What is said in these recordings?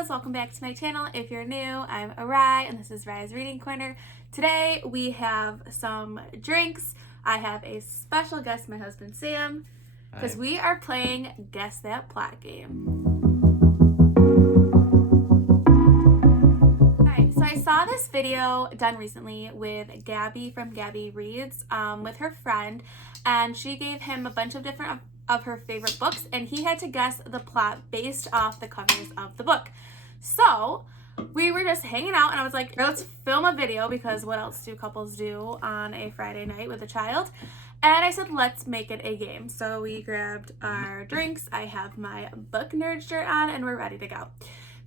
kiddos, welcome back to my channel. If you're new, I'm Arai and this is Rai's Reading Corner. Today we have some drinks. I have a special guest, my husband Sam, because we are playing Guess That Plot game. Alright, so I saw this video done recently with Gabby from Gabby Reads with her friend, and she gave him a bunch of different of her favorite books, and he had to guess the plot based off the covers of the book. So we were just hanging out and I was like, let's film a video, because what else do couples do on a Friday night with a child? And I said, let's make it a game. So we grabbed our drinks. I have my book nerd shirt on and we're ready to go.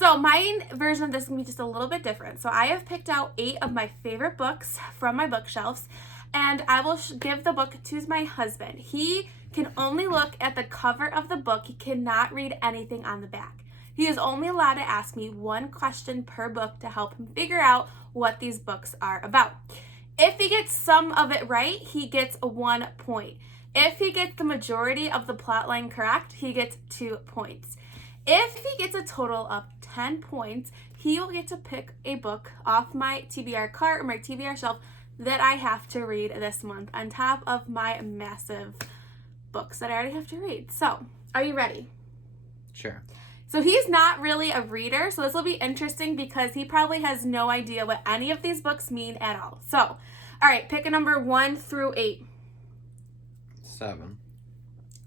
So my version of this is going to be just a little bit different. So I have picked out 8 of my favorite books from my bookshelves, and I will give the book to my husband. He can only look at the cover of the book. He cannot read anything on the back. He is only allowed to ask me one question per book to help him figure out what these books are about. If he gets some of it right, he gets 1 point. If he gets the majority of the plot line correct, he gets 2 points. If he gets a total of 10 points, he will get to pick a book off my TBR cart or my TBR shelf that I have to read this month, on top of my massive books that I already have to read. So, are you ready? Sure. So he's not really a reader, so this will be interesting because he probably has no idea what any of these books mean at all. So, all right, pick a number 1 through 8. 7.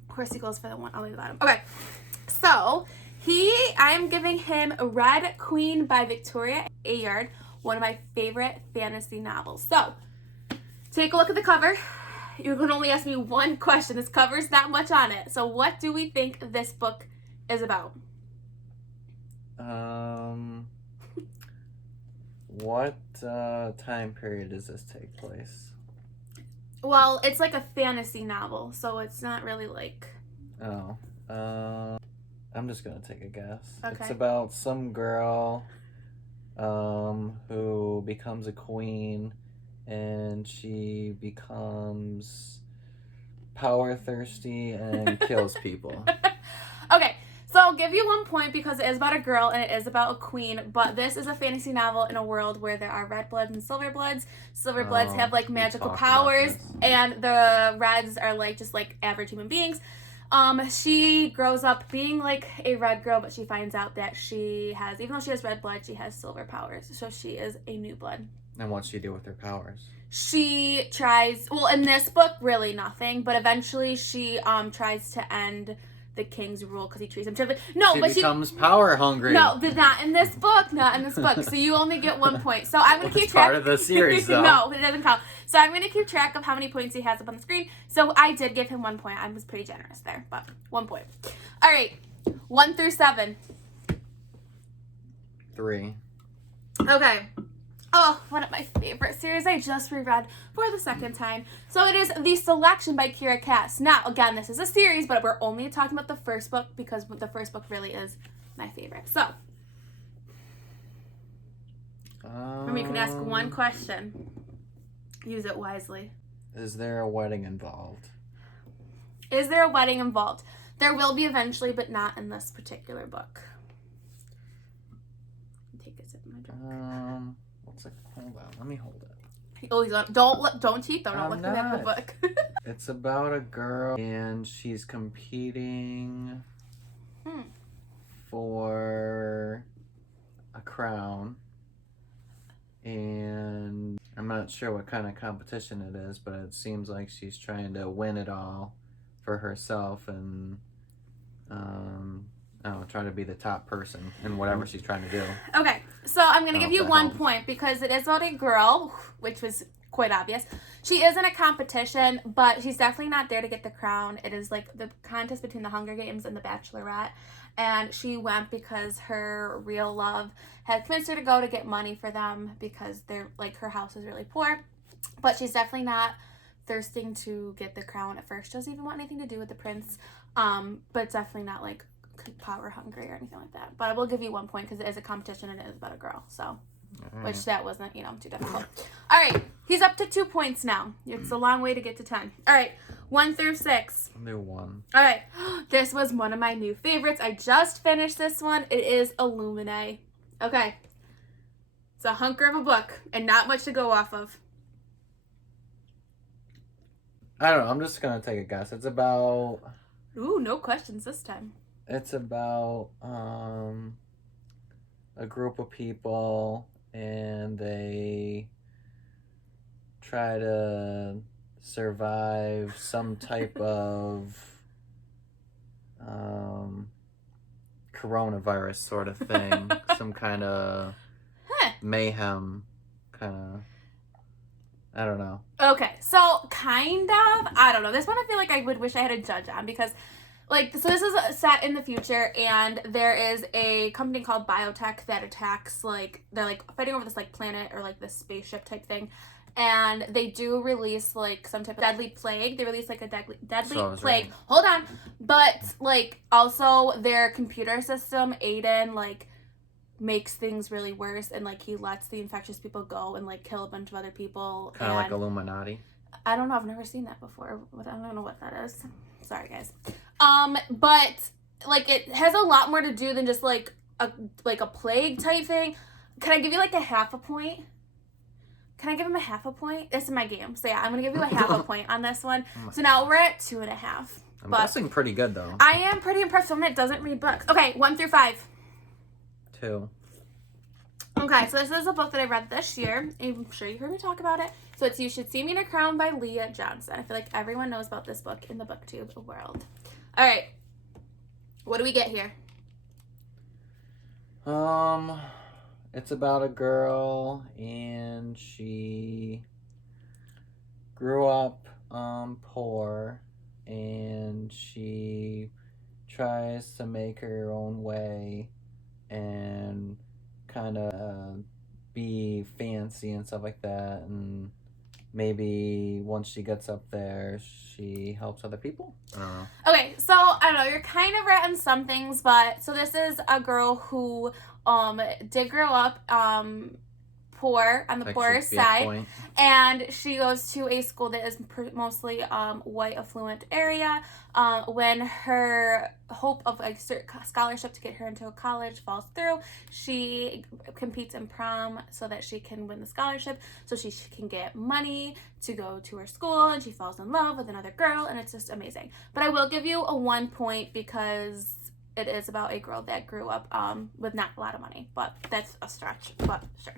Of course he goes for the one all the way to the bottom. Okay, so I'm giving him Red Queen by Victoria Ayard, one of my favorite fantasy novels. So, take a look at the cover. You can only ask me one question. This cover's not much on it. So what do we think this book is about? What time period does this take place? Well, it's like a fantasy novel, so it's not really like... Oh. I'm just gonna take a guess. Okay. It's about some girl who becomes a queen, and she becomes power thirsty and kills people. Okay, so I'll give you 1 point because it is about a girl and it is about a queen, but this is a fantasy novel in a world where there are red bloods and silver bloods. Silver bloods have like magical powers, and the reds are like just like average human beings. She grows up being like a red girl, but she finds out that she has, even though she has red blood, she has silver powers. So she is a new blood. And what's she do with her powers? She tries, well, in this book, really nothing, but eventually she tries to end the king's rule because he treats him terribly. No, she but becomes power hungry. No, but not in this book. Not in this book. So you only get 1 point. So I'm going to keep track. It's part of the series, though. No, it doesn't count. So I'm going to keep track of how many points he has up on the screen. So I did give him 1 point. I was pretty generous there, but 1 point. All right, 1 through 7. 3. Okay. Oh, one of my favorite series I just reread for the second time. So it is The Selection by Kira Cass. Now, again, this is a series, but we're only talking about the first book because the first book really is my favorite. So, remember, you can ask one question. Use it wisely. Is there a wedding involved? Is there a wedding involved? There will be eventually, but not in this particular book. Take a sip of my drink. Hold on, let me hold it. Oh, don't cheat though. Don't look at the book. It's about a girl and she's competing for a crown, and I'm not sure what kind of competition it is, but it seems like she's trying to win it all for herself and try to be the top person in whatever she's trying to do. Okay, so I'm going to give you 1 point because it is about a girl, which was quite obvious. She is in a competition, but she's definitely not there to get the crown. It is like the contest between the Hunger Games and the Bachelorette, and she went because her real love had convinced her to go to get money for them because they're like, her house is really poor, but she's definitely not thirsting to get the crown at first. She doesn't even want anything to do with the prince, but it's definitely not like power hungry or anything like that. But I will give you 1 point because it is a competition and it is about a girl. So which that wasn't, too difficult. All right, he's up to 2 points now. It's a long way to get to 10. All right, 1 through 6. New one. All right, this was one of my new favorites. I just finished this one. It is Illuminae. Okay, it's a hunker of a book and not much to go off of. I don't know. I'm just gonna take a guess. It's about. Ooh, no questions this time. It's about a group of people, and they try to survive some type of coronavirus sort of thing. Some kind of mayhem, kind of. I don't know. Okay, so kind of. I don't know. This one I feel like I would wish I had a judge on because, so this is set in the future, and there is a company called Biotech that attacks, they're, fighting over this, planet or, this spaceship type thing, and they do release, some type of deadly plague. They release, a deadly plague. Right. Hold on. But, also their computer system, Aiden, makes things really worse, and he lets the infectious people go and kill a bunch of other people. Kind of like Illuminati. I don't know. I've never seen that before. I don't know what that is. Sorry, guys. But it has a lot more to do than just a plague type thing. Can I give you a half a point? Can I give him a half a point? This is my game. So yeah, I'm gonna give you a half a point on this one. So now we're at 2.5. I'm guessing pretty good though. I am pretty impressed with someone that doesn't read books. Okay, 1 through 5. 2. Okay, so this is a book that I read this year. I'm sure you heard me talk about it. So it's You Should See Me in a Crown by Leah Johnson. I feel like everyone knows about this book in the booktube world. All right, what do we get here? It's about a girl, and she grew up poor, and she tries to make her own way and kind of be fancy and stuff like that, and maybe once she gets up there she helps other people. I don't know. Okay, so I don't know, you're kind of right on some things, but so this is a girl who did grow up poor, on the poorer side, and she goes to a school that is mostly white affluent area. When her hope of a scholarship to get her into a college falls through, she competes in prom so that she can win the scholarship, so she can get money to go to her school, and she falls in love with another girl, and it's just amazing. But I will give you a 1 point because it is about a girl that grew up with not a lot of money, but that's a stretch, but sure.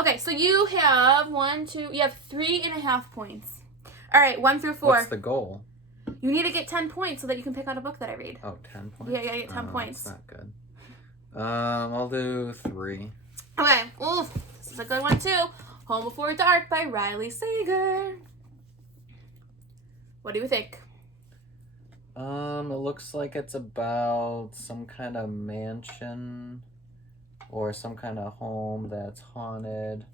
Okay, so you have 3.5 points. All right, 1 through 4. What's the goal? You need to get 10 points so that you can pick out a book that I read. Oh, 10 points? Yeah, get 10 points. That's not good. I'll do 3. Okay, ooh, this is a good one too. Home Before Dark by Riley Sager. What do you think? It looks like it's about some kind of mansion or some kind of home that's haunted,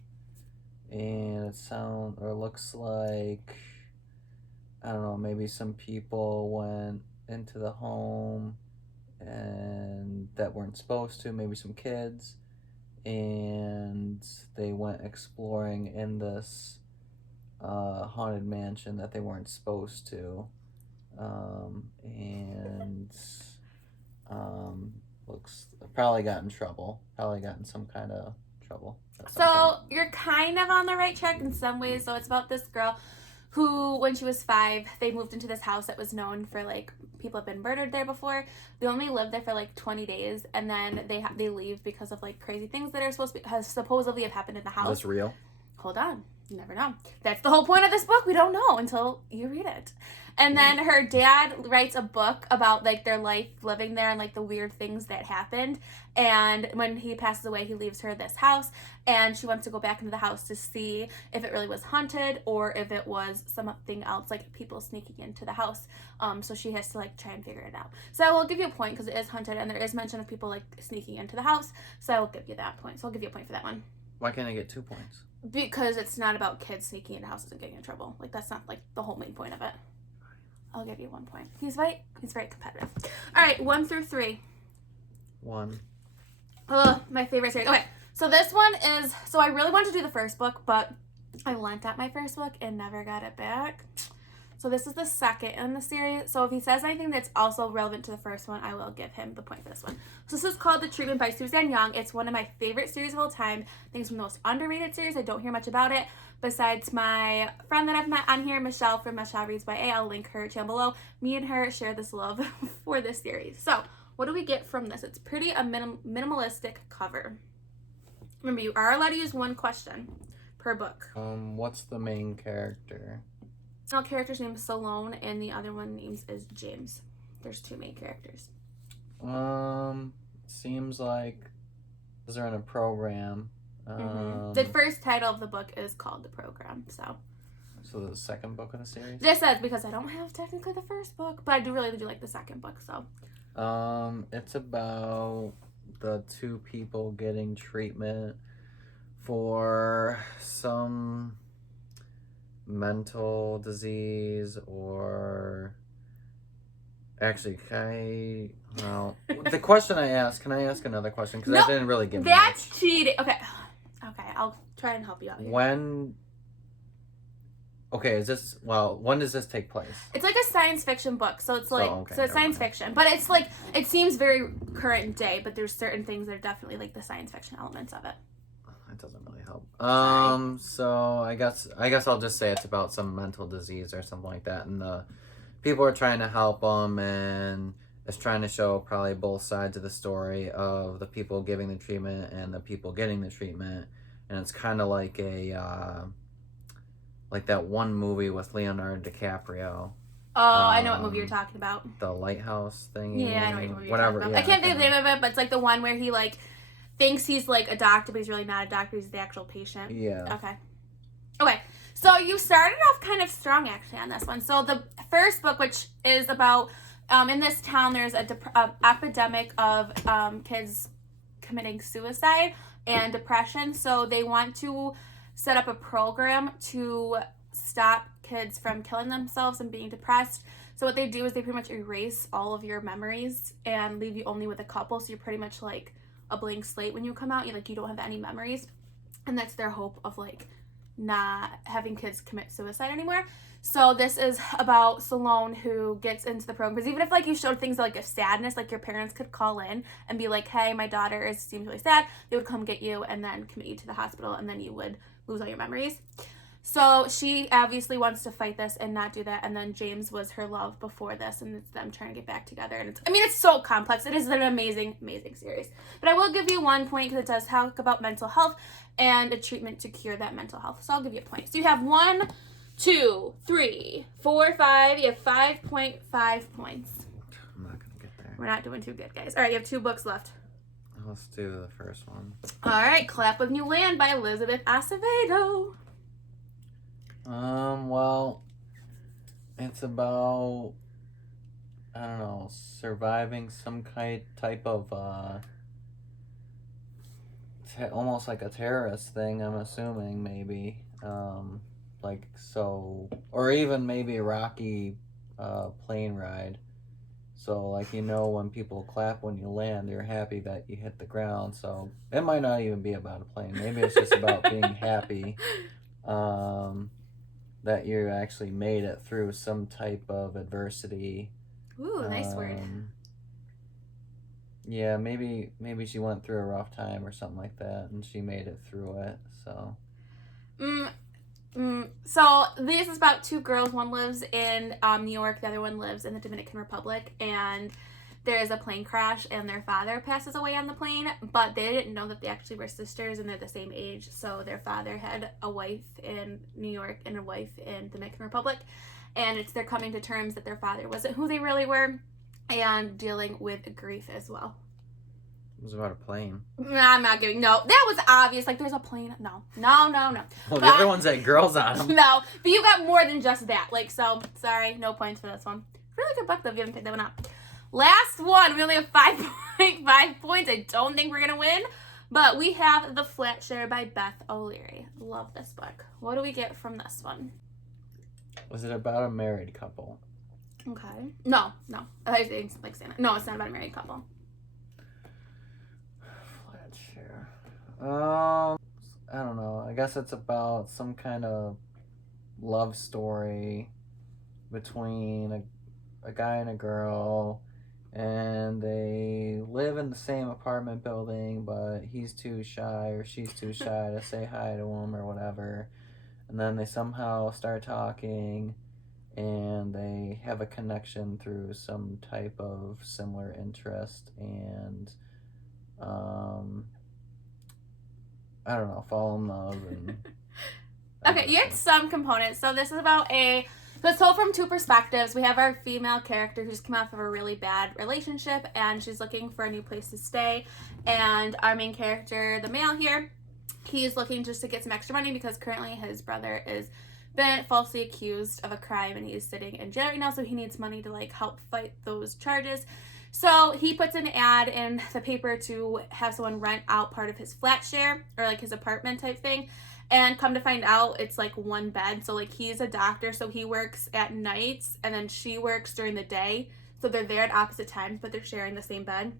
and it looks like, I don't know, maybe some people went into the home and that weren't supposed to, maybe some kids, and they went exploring in this haunted mansion that they weren't supposed to, and probably got in some kind of trouble. So you're kind of on the right track in some ways. So it's about this girl who, when she was 5, they moved into this house that was known for people have been murdered there before. They only lived there for 20 days, and then they leave because of crazy things that are supposedly have happened in the house. Is this real? Hold on. You never know. That's the whole point of this book. We don't know until you read it. And then her dad writes a book about their life living there and the weird things that happened. And when he passes away, he leaves her this house, and she wants to go back into the house to see if it really was haunted or if it was something else, people sneaking into the house. So she has to try and figure it out. So I will give you a point because it is haunted, and there is mention of people sneaking into the house. So I will give you that point. So I'll give you a point for that one. Why can't I get 2 points? Because it's not about kids sneaking into houses and getting in trouble. That's not the whole main point of it. I'll give you 1 point. He's very competitive. All right, 1 through 3. 1. Oh, my favorite series. Okay, So this one is, so I really wanted to do the first book, but I lent out my first book and never got it back. So this is the second in the series. So if he says anything that's also relevant to the first one, I will give him the point for this one. So this is called The Treatment by Suzanne Young. It's one of my favorite series of all time. I think it's one of the most underrated series. I don't hear much about it. Besides my friend that I've met on here, Michelle from Michelle Reads YA, I'll link her channel below. Me and her share this love for this series. So what do we get from this? It's pretty a minimalistic cover. Remember, you are allowed to use one question per book. What's the main character? One character's name is Salone, and the other one names is James. There's two main characters. Seems like they're in a program. The first title of the book is called The Program, so. So the second book of the series? This says, because I don't have technically the first book, but I do really do like the second book, so. It's about the two people getting treatment for some mental disease, or actually, the question I asked, can I ask another question? Because I didn't really give that's much. Cheating. Okay, I'll try and help you out here. When does this take place? It's like a science fiction book, so it's like, so it's science mind. fiction, but it's like, it seems very current day, but there's certain things that are definitely like the science fiction elements of it. It doesn't really help. So I guess I'll just say it's about some mental disease or something like that, and the people are trying to help them, and it's trying to show probably both sides of the story of the people giving the treatment and the people getting the treatment, and it's kind of like like that one movie with Leonardo DiCaprio. Oh, I know what movie you're talking about. The lighthouse thing. Yeah, I know what movie you're talking about. Yeah, I can't think of the name of it, but it's like the one where he like thinks he's like a doctor, but he's really not a doctor. He's the actual patient. Yeah. Okay. So you started off kind of strong actually on this one. So the first book, which is about in this town, there's a epidemic of kids committing suicide and depression. So they want to set up a program to stop kids from killing themselves and being depressed. So what they do is they pretty much erase all of your memories and leave you only with a couple. So you're pretty much like a blank slate when you come out. You don't have any memories, and that's their hope of like not having kids commit suicide anymore. So this is about Salone, who gets into the program, because even if like you showed things like of sadness, like your parents could call in and be like, hey, my daughter seems really sad, they would come get you and then commit you to the hospital, and then you would lose all your memories. So she obviously wants to fight this and not do that. And then James was her love before this, and it's them trying to get back together. And it's so complex. It is an amazing, amazing series. But I will give you 1 point because it does talk about mental health and a treatment to cure that mental health. So I'll give you a point. So you have 1, 2, 3, 4, 5. You have 5.5 points. I'm not gonna get there. We're not doing too good, guys. All right, you have 2 books left. Let's do the first one. All right, Clap When You Land by Elizabeth Acevedo. Well, it's about, I don't know, surviving some type of, almost like a terrorist thing, I'm assuming, maybe. Or even maybe a rocky, plane ride. So, when people clap when you land, they're happy that you hit the ground. So, it might not even be about a plane. Maybe it's just about being happy. That you actually made it through some type of adversity. Ooh, nice word. Yeah, maybe she went through a rough time or something like that, and she made it through it. So. So this is about 2 girls. One lives in New York. The other one lives in the Dominican Republic, and there is a plane crash, and their father passes away on the plane, but they didn't know that they actually were sisters, and they're the same age. So their father had a wife in New York and a wife in the Dominican Republic, and they're coming to terms that their father wasn't who they really were, and dealing with grief as well. It was about a plane. I'm not giving. No, that was obvious. Like, there's a plane. No. Well, the other ones had girls on them. No, but you got more than just that. So sorry, no points for this one. Really good book though. If you haven't picked that one up. Last one. We only have 5.5 points. I don't think we're gonna win, but we have The Flat Share by Beth O'Leary. Love this book. What do we get from this one? Was it about a married couple? Okay. No. I think like saying that. No, it's not about a married couple. Flat Share. I don't know. I guess it's about some kind of love story between a guy and a girl, and they live in the same apartment building, but he's too shy or she's too shy to say hi to him or whatever. And then they somehow start talking, and they have a connection through some type of similar interest, and I don't know, fall in love. And Okay, you had some components. So this is about so it's told from two perspectives. We have our female character who's come off of a really bad relationship and she's looking for a new place to stay. And our main character, the male here, he's looking just to get some extra money because currently his brother is been falsely accused of a crime and he's sitting in jail right now, so he needs money to like help fight those charges. So he puts an ad in the paper to have someone rent out part of his flat share or like his apartment type thing. And come to find out, it's like one bed. So like he's a doctor, so he works at nights and then she works during the day. So they're there at opposite times, but they're sharing the same bed.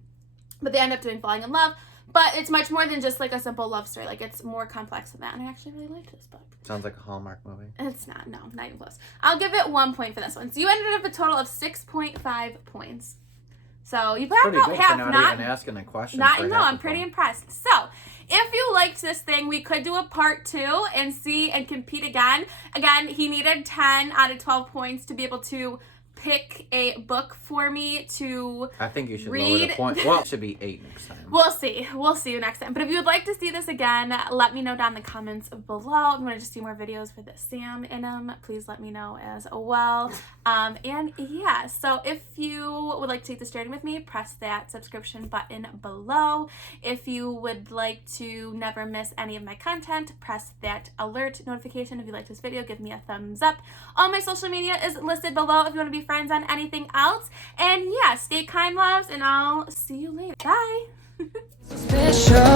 But they end up falling in love. But it's much more than just like a simple love story. Like it's more complex than that. And I actually really liked this book. Sounds like a Hallmark movie. It's not. No, not even close. I'll give it 1 point for this one. So you ended up a total of 6.5 points. So you probably have not even asking a question. I'm pretty impressed. So if you liked this thing, we could do a part 2 and see and compete again. Again, he needed 10 out of 12 points to be able to pick a book for me to I think you should read. Lower the point. Well, it should be 8 next time. We'll see. We'll see you next time. But if you would like to see this again, let me know down in the comments below. If you want to just see more videos with Sam in them, please let me know as well. And yeah, so if you would like to take this journey with me, press that subscription button below. If you would like to never miss any of my content, press that alert notification. If you like this video, give me a thumbs up. All my social media is listed below if you want to be friends on anything else. And yeah, stay kind, loves, and I'll see you later. Bye. Special.